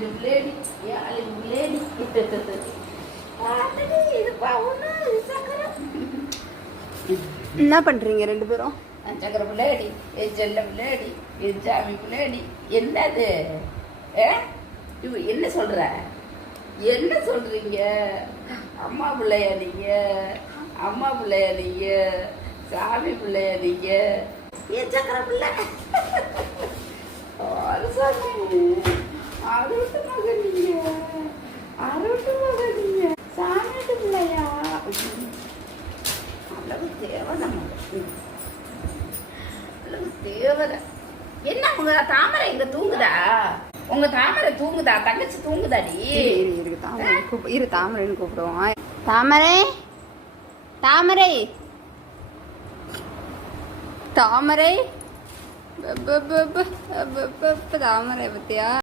பிள்ளைடி பிள்ளைடி இதுப்பா ஒண்ணு சக்கரம். என்ன பண்றீங்க ரெண்டு பேரும்? சக்கர பிள்ளைடி செல்ல பிள்ளைடி சாமி பிள்ளைடி என்னது? என்ன சொல்ற? என்ன சொல்றீங்க? அம்மா பிள்ளையா நீங்க? அம்மா பிள்ளையா நீங்க? சாமி பிள்ளையா நீங்க? என் சக்கர பிள்ளை அறுட்டு மகன் நீங்க, அறுட்டு மகன் நீங்க, சாமிட்டு பிள்ளையா? அளவு தேவதை மகன், அளவு தேவதை. என்ன உங்க தாமரை இங்க தூங்குதா? உங்க தாமரை தூங்குதா? தங்கச்சி தூங்குதாடி? இருக்கு தாமரை இரு, தாமரைன்னு கூப்பிடுவோம். தாமரை தாமரை தாமரை தாமரை பத்தியா?